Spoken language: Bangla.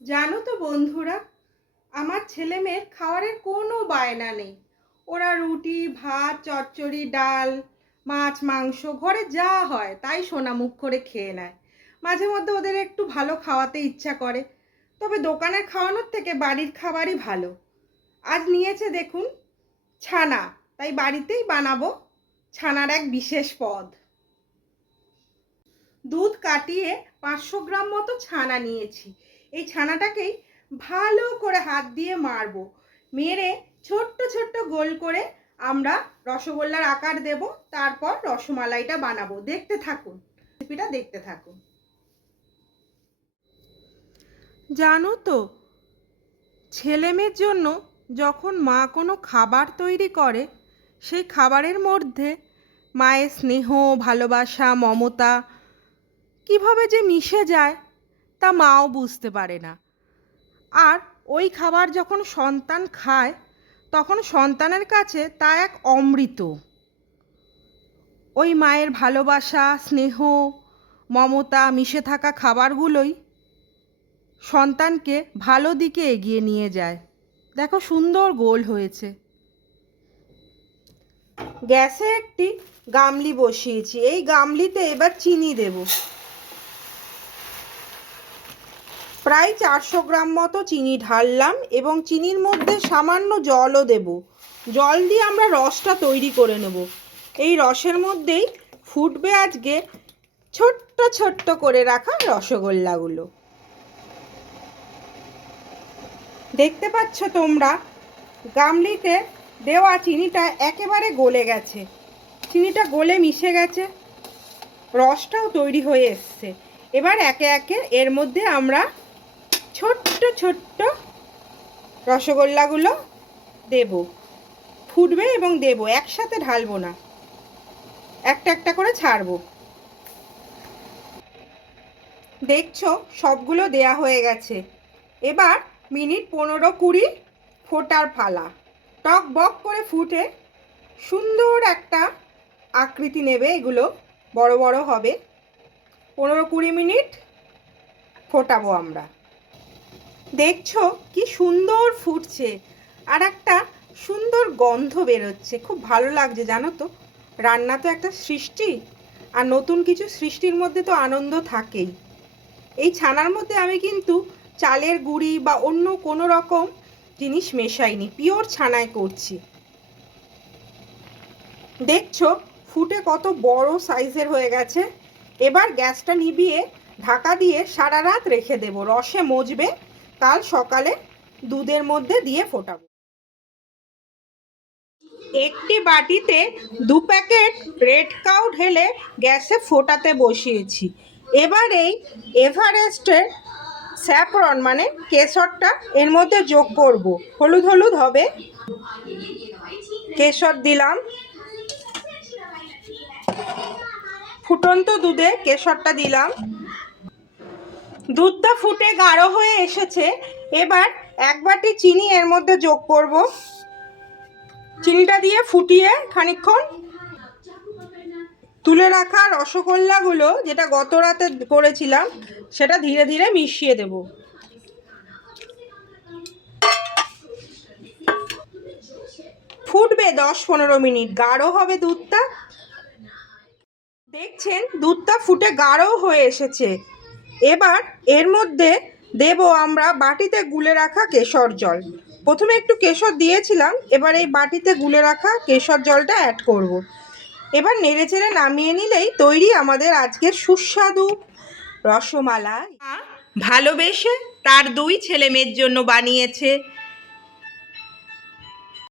জানো তো বন্ধুরা, আমার ছেলে মেয়ের খাবারের কোনো বায়না নেই। ওরা রুটি ভাত চচ্চড়ি ডাল মাছ মাংস ঘরে যা হয় তাই সোনা মুখ করে খেয়ে নেয়। মাঝে মধ্যে ওদের একটু ভালো খাওয়াতে ইচ্ছা করে, তবে দোকানের খাওয়ানোর থেকে বাড়ির খাবারই ভালো। আজ নিয়েছে দেখুন ছানা, তাই বাড়িতেই বানাবো ছানার এক বিশেষ পদ। দুধ কাটিয়ে 500 গ্রাম মতো ছানা নিয়েছি। এই ছানাটাকেই ভালো করে হাত দিয়ে মারবো, মেরে ছোট্ট ছোট্ট গোল করে আমরা রসগোল্লার আকার দেব। তারপর রসমালাইটা বানাবো। দেখতে থাকুন, রেসিপিটা দেখতে থাকুন। জানো তো, ছেলেমেয়ের জন্য যখন মা কোনো খাবার তৈরি করে, সেই খাবারের মধ্যে মায়ের স্নেহ ভালোবাসা মমতা কিভাবে যে মিশে যায় তা মাও বুঝতে পারে না। আর ওই খাবার যখন সন্তান খায় তখন সন্তানের কাছে তা এক অমৃত। ওই মায়ের ভালোবাসা স্নেহ মমতা মিশে থাকা খাবারগুলোই সন্তানকে ভালো দিকে এগিয়ে নিয়ে যায়। দেখো সুন্দর গোল হয়েছে। গ্যাসে একটি গামলি বসিয়েছি, এই গামলিতে এবার চিনি দেব। প্রায় 400 গ্রাম মতো চিনি ঢাললাম এবং চিনির মধ্যে সামান্য জলও দেব। জল দিয়ে আমরা রসটা তৈরি করে নেব। এই রসের মধ্যেই ফুটবে আজকে ছোট্ট ছোট্ট করে রাখা রসগোল্লাগুলো। দেখতে পাচ্ছ তোমরা, গামলিতে দেওয়া চিনিটা একেবারে গলে গেছে। চিনিটা গলে মিশে গেছে, রসটাও তৈরি হয়ে এসছে। এবার একে একে এর মধ্যে আমরা ছোট্ট ছোট্ট রসগোল্লাগুলো দেব। ফুটবে এবং দেব, একসাথে ঢালবো না, একটা একটা করে ছাড়বো। দেখছো সবগুলো দেয়া হয়ে গেছে। এবার মিনিট 15-20 ফোটার পালা। টক বক করে ফুটে সুন্দর একটা আকৃতি নেবে, এগুলো বড় বড় হবে। 15-20 মিনিট ফোটাবো আমরা। দেখছো কি সুন্দর ফুটছে, আর একটা সুন্দর গন্ধ বেরোচ্ছে। খুব ভালো লাগছে জানো তো। রান্না তো একটা সৃষ্টি, আর নতুন কিছু সৃষ্টির মধ্যে তো আনন্দ থাকেই। এই ছানার মধ্যে আমি কিন্তু চালের গুঁড়ি বা অন্য কোনো রকম জিনিস মেশাইনি, পিওর ছানায় করছি। দেখছো ফুটে কত বড় সাইজের হয়ে গেছে। এবার গ্যাসটা নিভিয়ে ঢাকা দিয়ে সারা রাত রেখে দেব। রসে মজবে, কাল সকালে দুধের মধ্যে দিয়ে ফোটাবো। একটি বাটিতে 2 প্যাকেট রেড কাউ ঢেলে গ্যাসে ফোটাতে বসিয়েছি। এবার এই এভারেস্টের স্যাফরন মানে কেশরটা এর মধ্যে যোগ করব। হলুদ হলুদ হবে। কেশর দিলাম, ফুটন্ত দুধে কেশরটা দিলাম। দুধটা ফুটে গাঢ় হয়ে এসেছে। এবার 1 বাটি চিনি এর মধ্যে যোগ করব। চিনিটা দিয়ে ফুটিয়ে খানিকক্ষণ তুলে রাখা রসগোল্লাগুলো, যেটা গত রাতে করেছিলাম, সেটা ধীরে ধীরে মিশিয়ে দেব। ফুটবে 10-15 মিনিট, গাঢ় হবে দুধটা। দেখছেন দুধটা ফুটে গাঢ় হয়ে এসেছে। এবার এর মধ্যে দেব আমরা বাটিতে গুলে রাখা কেশর জল। প্রথমে একটু কেশর দিয়েছিলাম, এবার এই বাটিতে গুলে রাখা কেশর জলটা অ্যাড করব। এবার নেড়েচেড়ে নামিয়ে নিলেই তৈরি আমাদের আজকের সুস্বাদু রসমালাই। ভালোবেসে তার 2 ছেলে মেয়ের জন্য বানিয়েছে।